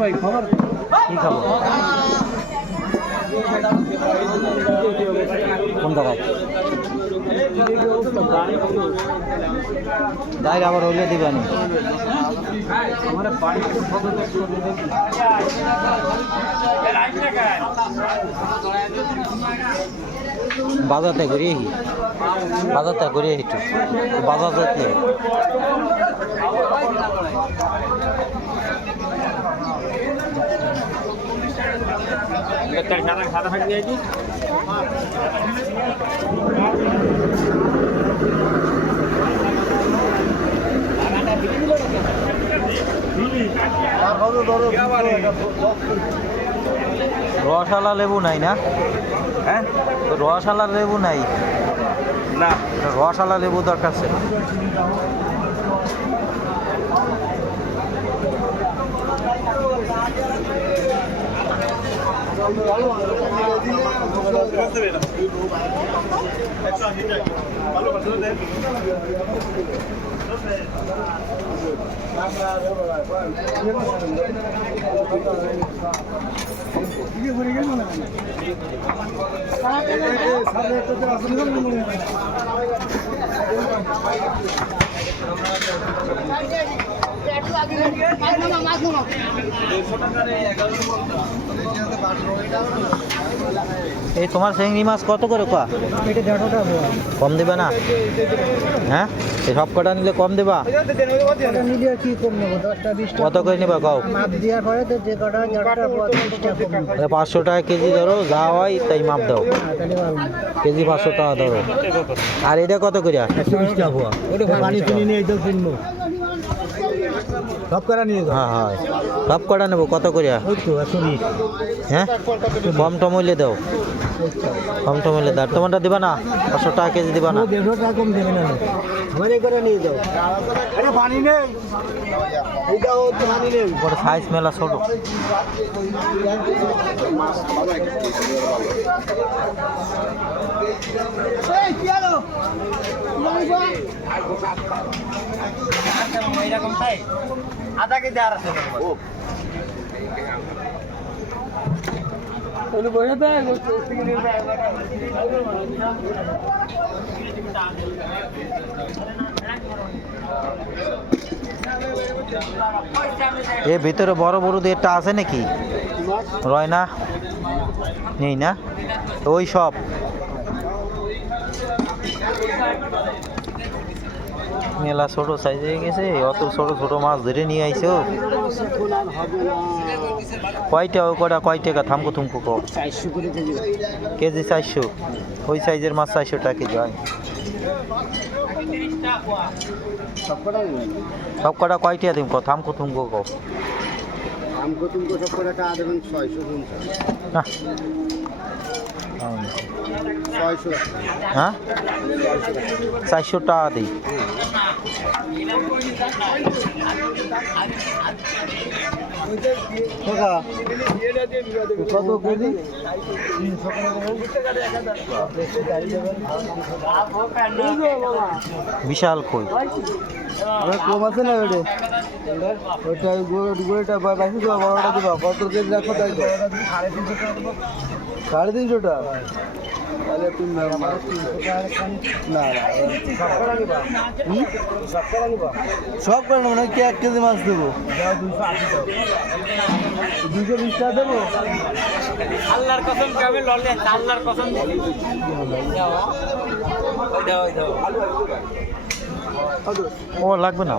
ভাই খাবার কি খাবো কোন জায়গায় যাই আবার হইলে দিবানি বাজারটা ঘুরিয়ে বাজারটা ঘুরিয়ে একটু বাজার যেতে সাদা ফাঁক দিয়ে রসালা লেবু নাই না হ্যাঁ রসালা লেবু নাই না রসালা লেবু দরকার ছিল এই তোমার চিংড়ি মাছ কত করে কোয়া কম দিবা না হ্যাঁ এই সব কটা নিলে কম দিবা কত করে নিবা কও 500 টাকা কেজি ধরো যা হয় তাই মাপ দাও কেজি 500 টাকা ধরো আর এটা কত করে হ্যাঁ হ্যাঁ সব কটা নেবো কত করে হ্যাঁ কম টম হইলে দাও কম টম হইলে দাও তোমারটা দিবা না 500 টাকা কেজি দিবা না 150 টাকা কম দেবে না পানি নেই বড় সাইজ মেলা ছোট আধা কেজি আর আছে এর ভিতরে বড় বড় দেড়টা আছে নাকি রয় না নেই না ওই সব মেলা ছোট সাইজ হয়ে গেছে অত ছোট ছোট মাছ ধরে নিয়ে আইছো কয়টা ও কটা কয় টাকা থামকো থুমকো কো 400 করে কেজি 400 ওই সাইজের মাছ 400 টাকা কেজি হয় সব কটা কয়টা দিম কো থামকো থুমকো কো আমকো তুমকো সব করে টাকা দেবেন 650 না 600 হ্যাঁ 400 টাকা দিই কত কেজি বিশাল কই কম আছে না ওটা ওটা গোড়টা বাইশে দেবা বড়টা দেবা কত কেজি রাখো তাই 350 টাকা তাহলে তুমি না না সব করে নেবো নাকি 1 কেজি মাছ দেবো 220 টাকা দেবো আল্লাহর কসম আমি লড়লে আল্লাহর কসম ও লাগবে না